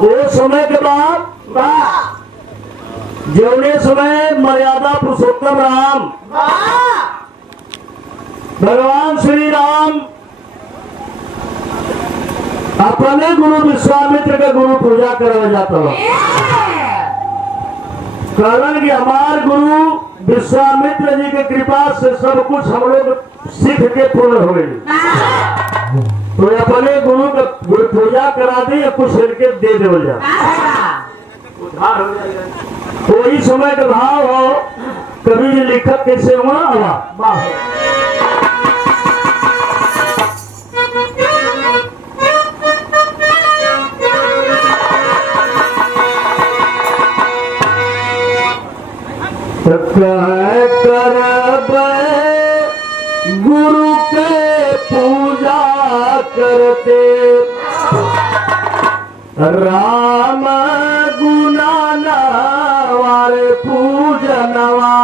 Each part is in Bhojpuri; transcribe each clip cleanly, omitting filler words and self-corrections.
वो समय के बाद जौने समय मर्यादा पुरुषोत्तम राम भगवान श्री राम अपने गुरु विश्वामित्र के गुरु पूजा करवा जाता है। कारण कि हमारे गुरु विश्वामित्र जी के कृपा से सब कुछ हम लोग सीख के पूर्ण हो गए। तो अपने गुरु का गुरु पूजा करा दी या कुछ करके दे दे जा उद्धार हो जाएगा। कोई समय का भाव हो कभी भी लिखत कैसे हुआ हवा करब गुरु के पूजा करते राम गुनावारे पूजनवा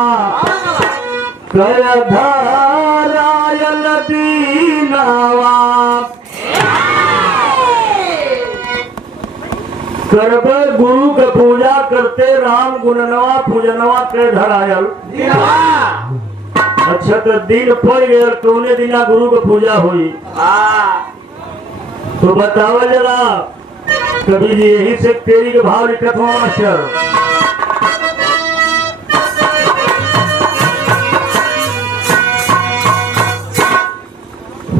कर धरायल दीनवा करब गुरु के पूजा करते राम गुणनवा पूजनवा के धरायल। अच्छा तो दिन पड़ गया कौने दिना गुरु के पूजा हुई तो बताओ जरा कभी जी यही से तेरी के भाव लिखत हो मास्टर।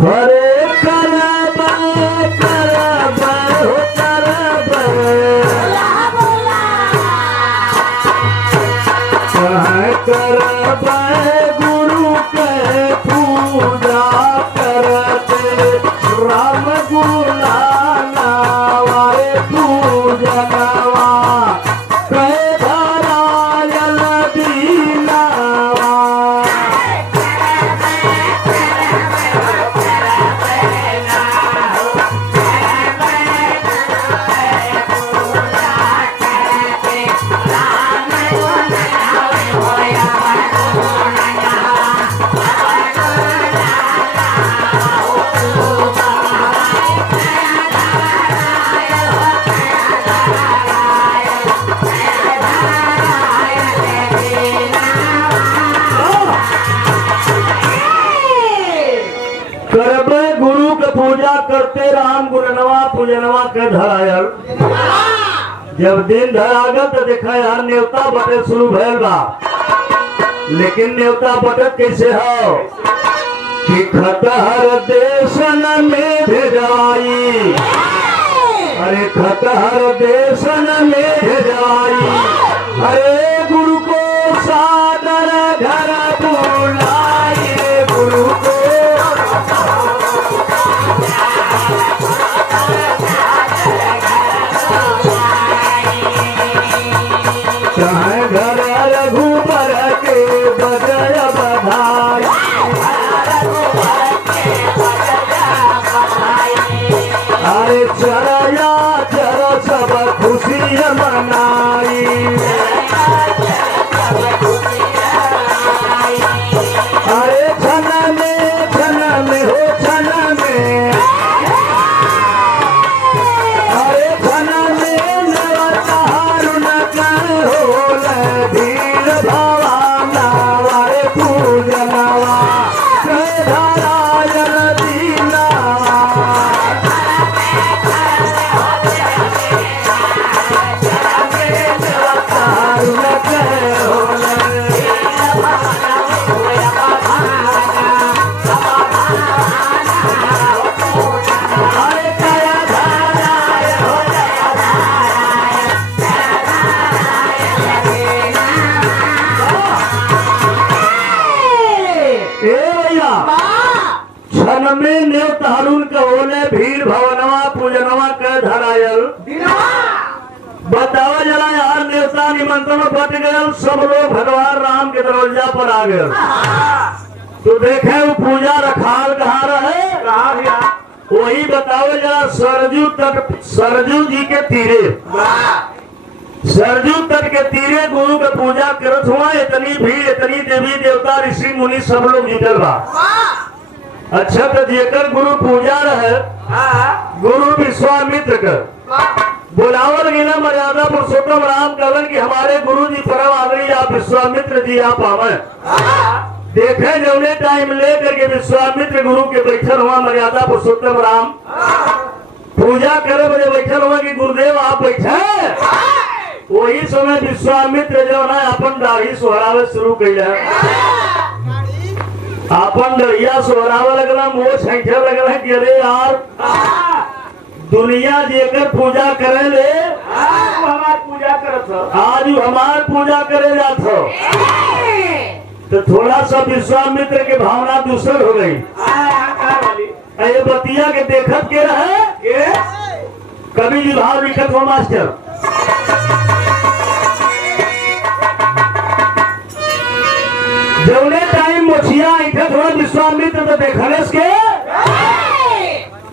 हरे करब करब हो करब करब गुरु के पूजा करते राम गुनावारे पूजनवा के धरायल दीनवा। करब गुरु के पूजा करते राम गुणनवा पूजनवा के धरायल। जब दिन धरागल तो देखा यार नेवता बटे शुरू भैल बा लेकिन नेवता बटत कैसे हो कि खतहर देशन में भेजाई। अरे खतहर देशन में भेजाई अरे गुरु को सादर घर बुलाई गुरु को चाहे घर रघुबर के बजय बधाई अरे चरया चर सब खुशी मनाई अरे छन में हो छन में अरे छन में नवतारुण कर हो भीड़ भवाना वारे पूजनवा के धरायल दीनवा। क्षण में नेवतारुण के होले भीड़ भवनवा पूजनवा के धरायल। बतावा जरा यार नेवता निमंत्रण बट गए सब लोग भगवान राम के दरवाजा पर आ गए तो देखे वो पूजा रखाल कहाँ रहे वही बताओ जरा सरजू जी के तीरे सरजू तट के तीरे गुरु के पूजा करत हुआ इतनी भीड़ इतनी देवी देवता ऋषि मुनि सब लोग जुटल बा। अच्छा तो जेकर गुरु पूजा रहे गुरु विश्वामित्र का बुलावल गिला मर्यादा पुरुषोत्तम राम कहलन कि हमारे गुरु जी परम आदरणीय आप विश्वामित्र जी आप आवे। देखे जौने टाइम ले करके विश्वामित्र गुरु के बैठल हुआ मर्यादा पुरुषोत्तम राम पूजा करे बजे बैठल हुआ कि गुरुदेव आप बैठे। वही समय विश्वामित्र जो है अपन दाढ़ी सोहरावे शुरू कैला, अपन दरिया सोहरावे लगला, मोह छैठे लगला कि अरे यार दुनिया जेकर पूजा करे ले हमार पूजा करत हो, आज हमार पूजा करे जात हो। तो थोड़ा सा विश्वामित्र के भावना दूसर हो गई। ये बतिया के देखत के रहे कवि जी भाव लिखत हो मास्टर। जौने टाइम मोछिया इठे थोड़ा विश्वामित्र तो देखने के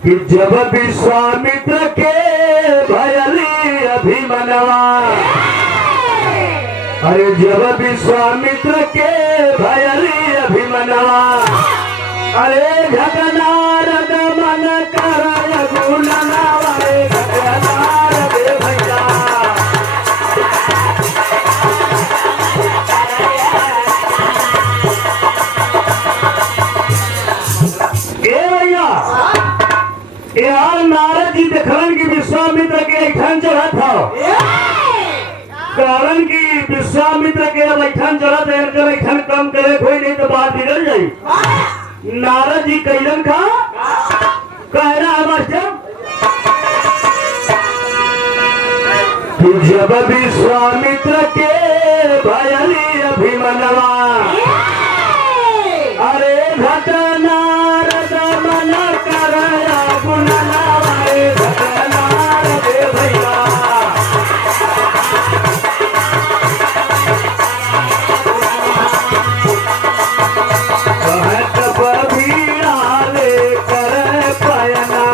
कि जब विश्वामित्र के भयली अभिमनवा, अरे जब विश्वामित्र के भयली अभिमनवा, अरे घटनारद मन करय गुणनवा, रे घटनारद भैया यार नारद जी देखलन की विश्वामित्र के ऐठन चढ़त हो, कारण की विश्वामित्र के ऐठन चढ़त है, ऐठन कम करे कोई नहीं तो बात बिगड़ जाई। नारद जी कैलन का कह रहा है मास्टर कि जब विश्वामित्र के भयली अभिमनवा, अरे घटनारद मन करया गुणनवा, रे घटनारद भैया कहत बबीरा ले कर पयना,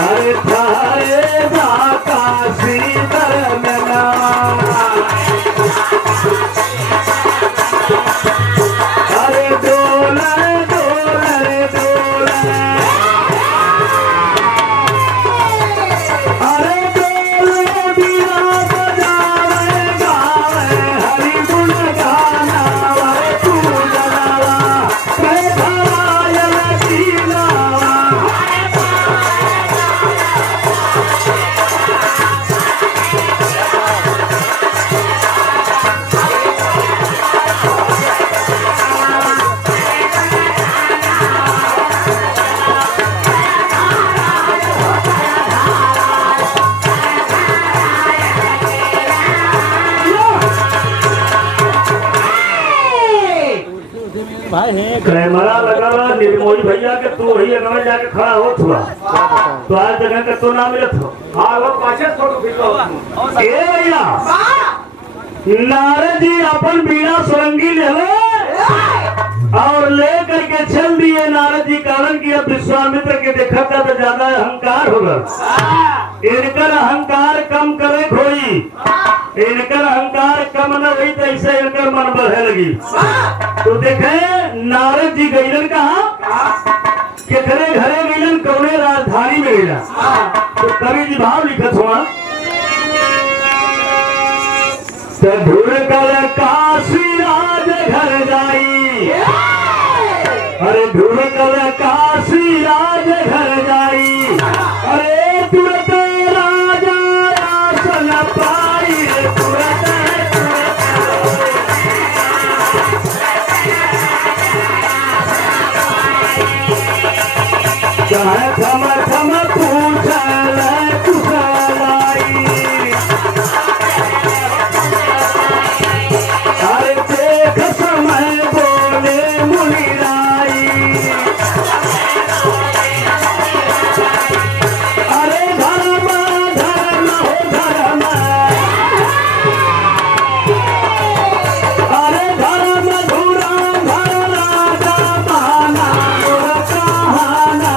अरे थारे काशी दरमना, अरे डोले डोले डोले, अरे डोले बीरा बजावे गावे हरि गुण गाना, रे तू जलावा कह धरायल जीलावा। कैमरा लगा निर्मोही भैया के तू वही अगवा जाके खड़ा हो थोड़ा तो आज जगह का तो ना मिलत हो। हाँ वो पाछे फोटो खींचो। ए भैया नारद जी अपन बीड़ा सुरंगी ले और ले करके चल दिए। नारद जी कारण की अब विश्वामित्र के देखा था तो ज्यादा अहंकार होगा, इनकर अहंकार कम करे खोई, इनकर अहंकार कम न हुई तो ऐसे इनकर मन बढ़े लगी। तो देखे नारद जी गईलन कहा केकरे घरे गईलन, कौने राजधानी में गईला। तो कवि जी भाव लिखत हुआ धुर कर काशी राज घर जाई, अरे धुर कर काशी राज घर जाई, अरे तुरत राजा आसन पाई, तुरत चाहे थम थम पूछल कुशलाई, अरे देख समय बोले मुनिराई, अरे धर्म धर्म हो धर्म, अरे धर्म धुरा धरा बहाना कहाना,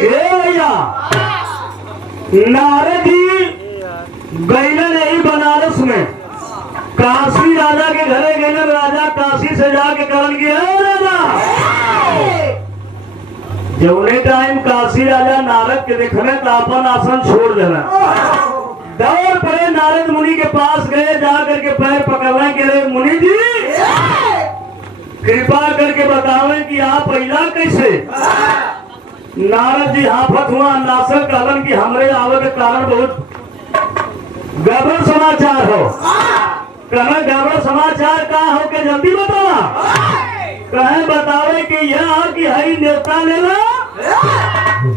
ए भैया नारद जी गए नहीं बनारस में, काशी राजा के घरे गए। राजा काशी से जाके करन गया राजा। जौने टाइम काशी राजा नारद के देखने तो अपन आसन छोड़ देना, दौड़ पड़े नारद मुनि के पास गए। जाकर के पैर पकड़ने के लिए, मुनि जी कृपा करके बतावें कि आप पहला कैसे। नारद जी हाफत हुआ नासर कहलन कि हमरे आवे के कारण बहुत गड़बड़ समाचार हो। कहे गड़बड़ समाचार का हो के जल्दी बतावा। कहे बतावे कि यह कि हई न्योता लेला,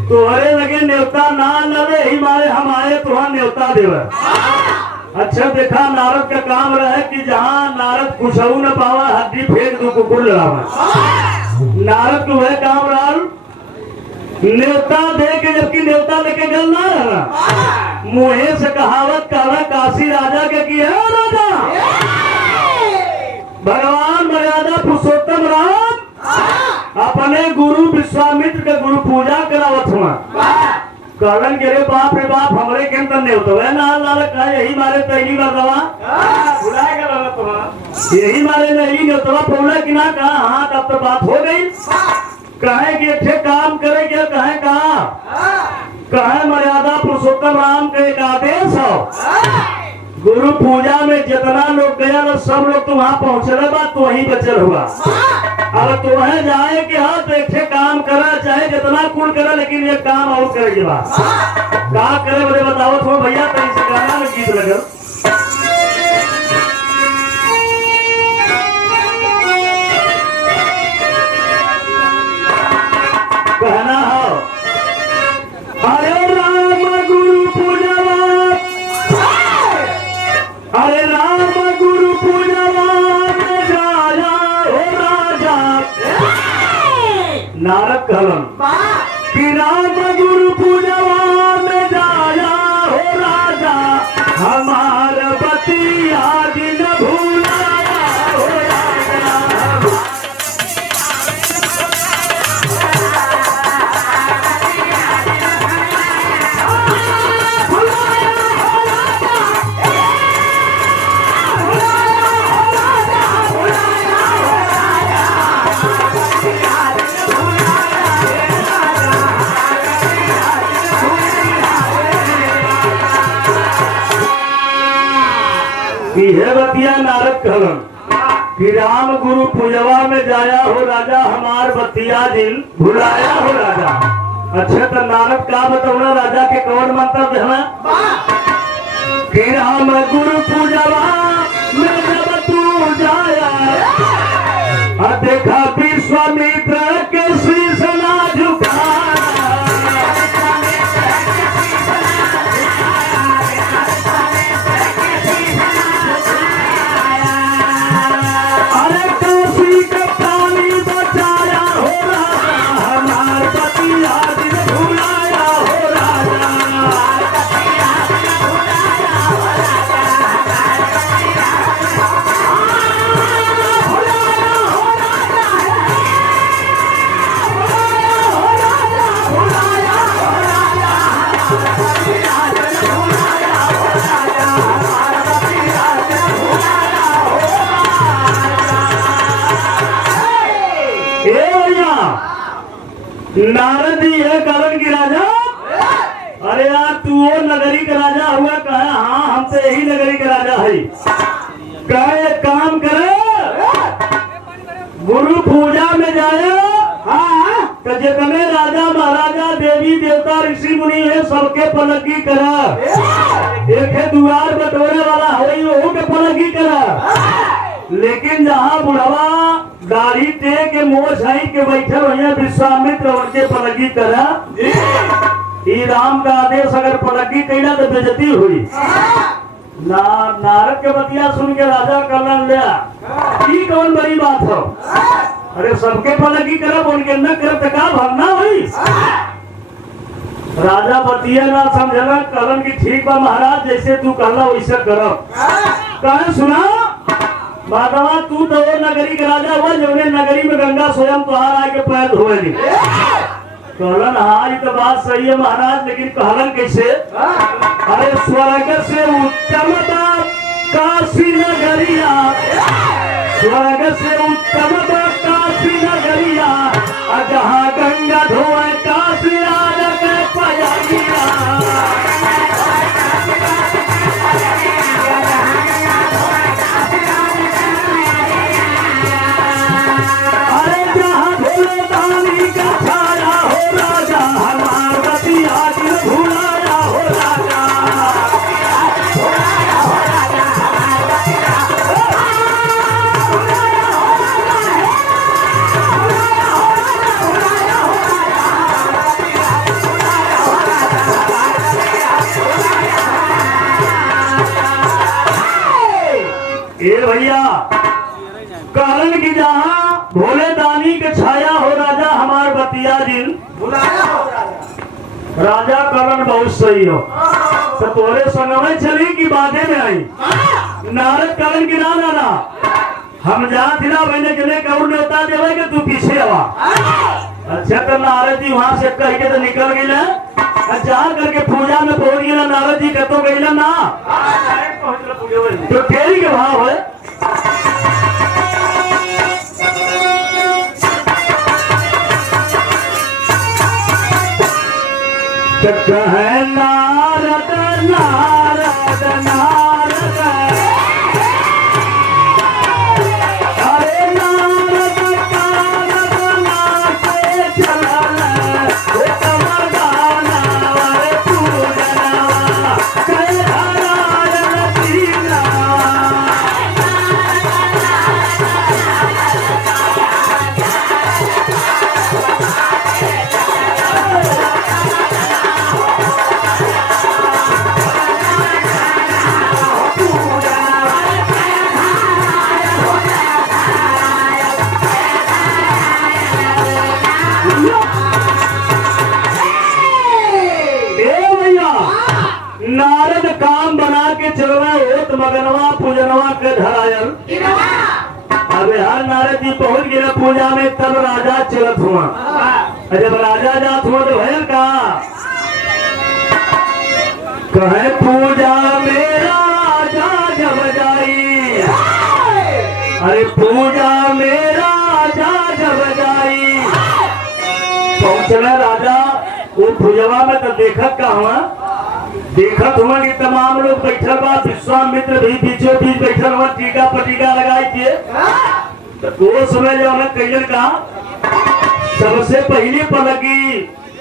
तोहरे लगे न्योता ना लगे ही मारे हम आए तुहा न्योता देवे। अच्छा देखा नारद का काम रहे कि जहाँ नारद कुछऊ न पावा हड्डी फेंक दो कुकुर लड़ावे। नारद को वह काम रहा न्योता दे के, जबकि न्योता लेके गल ना रहना। मुहे से कहावत कहला काशी राजा के कि है राजा भगवान मर्यादा पुरुषोत्तम राम अपने गुरु विश्वामित्र के गुरु पूजा करावत हुआ। कहलन के रे बाप हमरे के अंदर न्योता ना लालक का यही मारे पहली बार दवा भुला के यही मारे नहीं न्योता पौला कि ना कहा। हाँ तब तो बात हो गई। कहे कि अच्छे काम करे क्या कहे कहा। कहे मर्यादा पुरुषोत्तम राम का एक आदेश हो, गुरु पूजा में जितना लोग गया ना सब लोग तो वहाँ पहुँचने बात तो वहीं बचल हुआ। अब तुम्हें जाए कि हाँ तो एक काम करा चाहे जितना कुल करा, लेकिन ये काम और करे बात क्या करे मुझे बताओ तो भैया। तो इस गाना में गीत लगा कहना हो अरे राम गुरु पूजवा, अरे राम गुरु पूजवा में जाया हो राजा। नारद कहलन कि राम गुरु पूजवा में जाया हो राजा, हमार बतिया दिन भूलाया हो राजा। यह बतिया नारद कहलन कि राम गुरु पूजवा में जाया हो राजा, हमार बतिया दिल भुलाया हो राजा। अच्छा तो नारद का बताऊना राजा के कौन मंत्र देना कि राम गुरु पूजवा में जब तू जाया, देखा विश्वामित्र के शीश ना झुकाया। नारद जी है कारण की राजा, अरे यार तू वो नगरी का राजा हुआ। कहे हाँ हम तो यही नगरी का राजा है। कहे एक काम करे गुरु पूजा में जाए, हाँ तो जितने राजा महाराजा देवी देवता ऋषि मुनि है सबके पलकी करा। एक द्वार बटोरे वाला है वो के पलकी करा। लेकिन जहाँ बुढ़वा दाढ़ी टे के मोछ आई के बैठे भैया विश्वामित्र उनके पलगी करा। राम का आदेश अगर पलगी कैला तो बेजती हुई। नारद के बतिया सुन के राजा कलन लिया की कौन बड़ी बात हो। अरे सबके पलगी करब उनके न करब का भावना हुई। राजा बतिया ना समझला कलन की ठीक बा महाराज जैसे तू कहला वैसे करब। कहे सुना माधवा तू तो वो नगरी के राजा हुआ जो नगरी में गंगा स्वयं तुहार आके पैर धोएगी। कहलन हाँ ये तो बात सही है महाराज, लेकिन कहलन कैसे? अरे स्वर्ग से उत्तम बात काशी नगरिया, स्वर्ग से उत्तम बात काशी नगरिया, जहाँ गंगा धोए काशी राजा के पयरिया। अरे जहाँ भोले दानी का छाया हो राजा, हमार बतिया दिल भुलाया हो राजा। ए भैया कहलन की जहाँ भोले दानी के छाया हो राजा, हमार बतिया दिल बुलाया हो राजा। राजा कहलन बहुत सही हो, तो तोरे संगमे चली की बाधे में आई। नारद कहलन की ना ना ना, हम जहाँ थी ना मैंने जने कौर न्योता देवे कि तू पीछे आवा। अच्छा तो नारद जी वहां से कह के तो निकल गई ना, जा करके पूजा में पहुंच गया। नारद जी कतो गई ना तो तेरी के भाव है। कहे नारद नारद नारद, अरे नारद नारद नाचे चलल, कमर गाना वाले पूजना, कहे नारायण दीना। नारद काम बना के चलवा होत मगनवा पूजनवा के धरायल। अबे हर नारद जी पहुंच गए पूजा में, तब राजा चलत हुआ। जब राजा जात हुआ तो भैर का कहे पूजा में राजा जब जाई, अरे पूजा में राजा जब जाई। पहुंचना राजा वो पूजवा में तो देखत का हुआ, देखत हुआ कि तमाम लोग बैठल बा, विश्वामित्र भी पीछे बीच बैठल हुआ, टीका पटीका लगाई के। तो वो समय जो उन्हें कैलन का सबसे पहली पलकी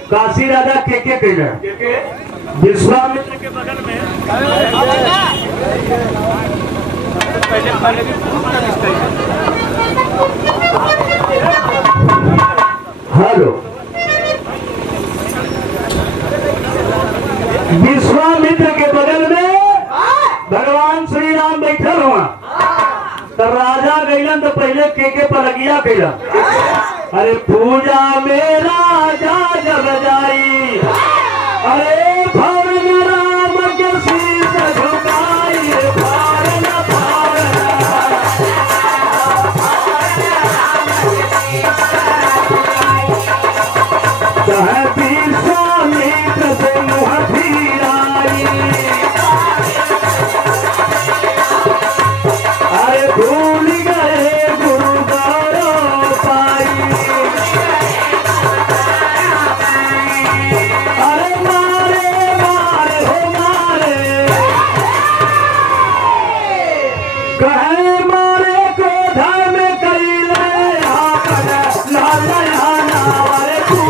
काशी राजा के कैलन विश्वामित्र के बगल में। हेलो, विश्वामित्र के बगल में भगवान श्री राम बैठल हुआ। तो राजा गैलन तो पहले के पलगिया कैलन। अरे पूजा में राजा जब जाई, अरे भवन राम के शीश झुकाई, भारन भारन। चाहे विश्वामित्र से मुँह फिराई, अरे भूल गए गुरु गौरव पाई। अरे मारे मारे हो मारे, कहे मारे क्रोधा में कैले आपन लाल याना, अरे तू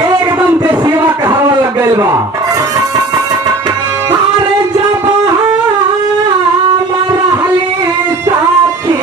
एकदम ते सेवा कहवा लग गइल बा। अरे जब हम रहली साथी,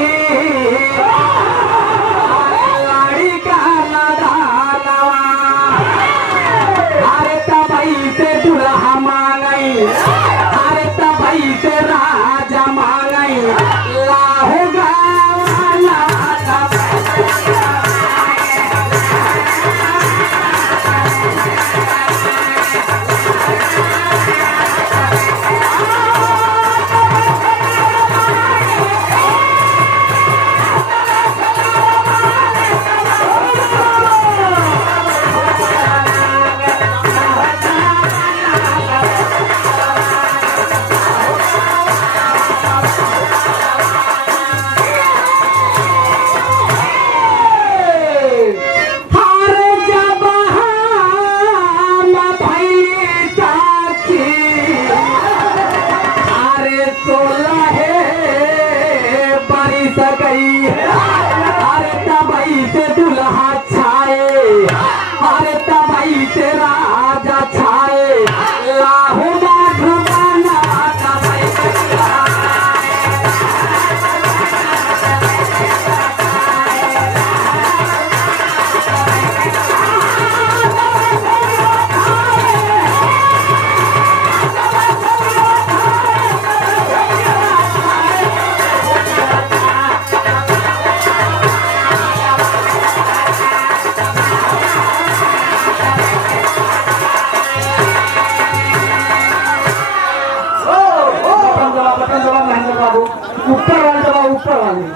ऊपर वाले दबा, ऊपर वाले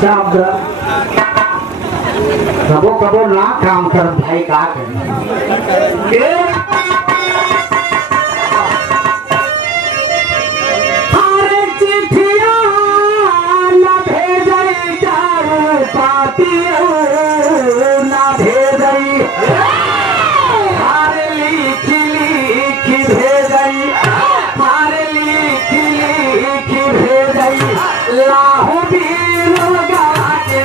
चाप दे। कबो कबो ना काम कर भाई, का करे अरे चिट्ठिया ना भेजई जाऊ पातियो ना भेजई, अरे लिखी लिखी भेजई, अरे लिखी लिखी भेजई लाहू बीरो गवा के।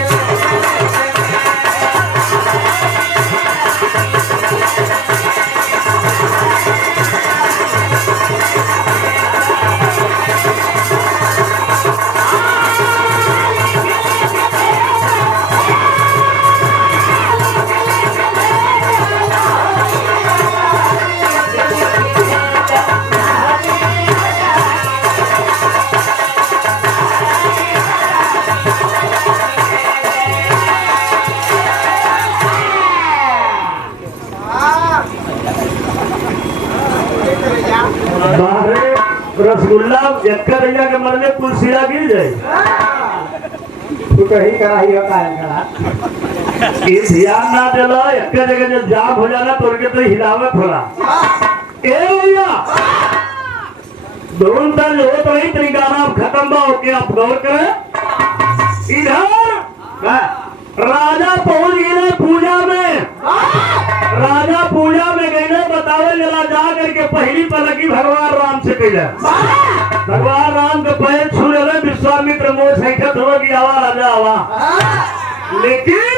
बाहरे रसगुल्ला एक्का रैया के मन में कुल सिरा गिर जाए। तू कहीं करा ही होता है करा। ये ध्यान ना देला, एक्का जगह जब जाम हो जाना तो उनके तो हिलावत होला। ए भैया दोनों तन हो तो ही तरीका ना खत्म बा होके आप गौर करें। इधर राजा पहुंच गए पूजा में, राजा पूजा में गए बतावे जला जा करके पहली पलकी भगवान राम से कैला। भगवान राम के पैर छू रहे विश्वामित्र मोह सैकत हो कि आवा राजा आवा, लेकिन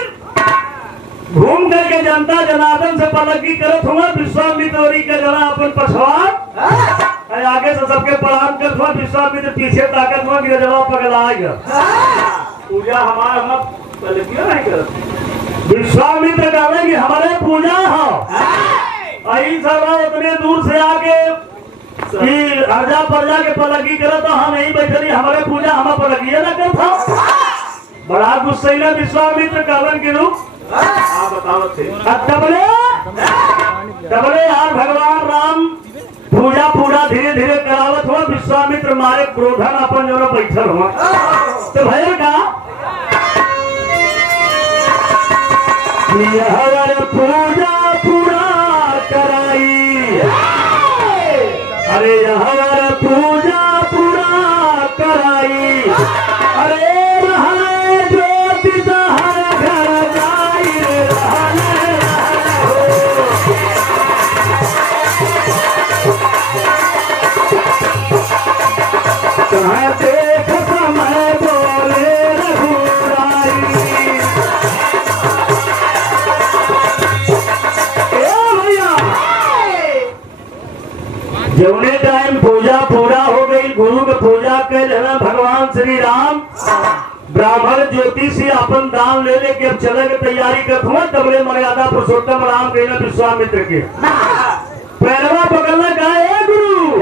घूम करके जनता जनार्दन से पलकी करत हुआ विश्वामित्र के जना अपन पछवान आगे से सबके प्रणाम करत हुआ, विश्वामित्र पीछे ताकत हुआ कि जवाब पगला गया। पूजा हमारा पलकियों नहीं करत। विश्वामित्र कहे कि हमारे पूजा हो अही सब उतने दूर से आके कि अर्जा प्रजा के पलकी करे तो हम यही बैठे हमारे पूजा हम पलकिए ना कर था। बड़ा गुस्सैला विश्वामित्र कहलन के रूप बतावत थे तबले यार भगवान राम पूजा पूजा धीरे धीरे करावत हुआ। विश्वामित्र मारे क्रोधन अपन जो बैठल हुआ तो भैया का हर पूजा पूरा कराई, अरे हर पूजा पूरा कराई, अरे रहने ज्योति हर घर जाई, रहने कहाँ देख समय बोले रघुराई। जौने टाइम पूजा पूरा हो गई, गुरु के पूजा कर भगवान श्री राम ब्राह्मण ज्योति से अपन दान ले लेके अब चले के तैयारी करते हुए तबले मर्यादा पुरुषोत्तम राम कहना विश्वामित्र के पैरवा पकड़ना कहा गुरु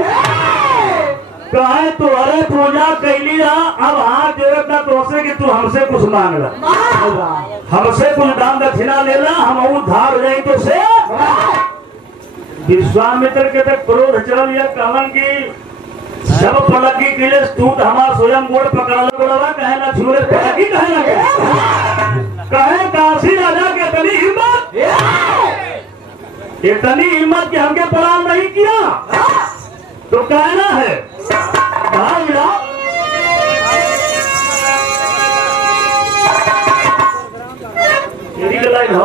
कहा तुम्हारे पूजा कैली अब हाथ जरूरत ना तो से कि तू हमसे कुछ मांग ला, हमसे कुछ दान दक्षिणा लेना, हम उद्धार हो जाए तो से। विश्वामित्र के तक क्रोध चल यह कहलन की सब पलकी के लिए तू हमारा स्वयं गोड़ पकड़ गोड़वा कहे ना छूरे पलकी कहे ना कहे काशी राजा के इतनी हिम्मत, इतनी हिम्मत कि हमके प्रणाम नहीं किया तो कहना है कहा मिला। यदि लाइन हो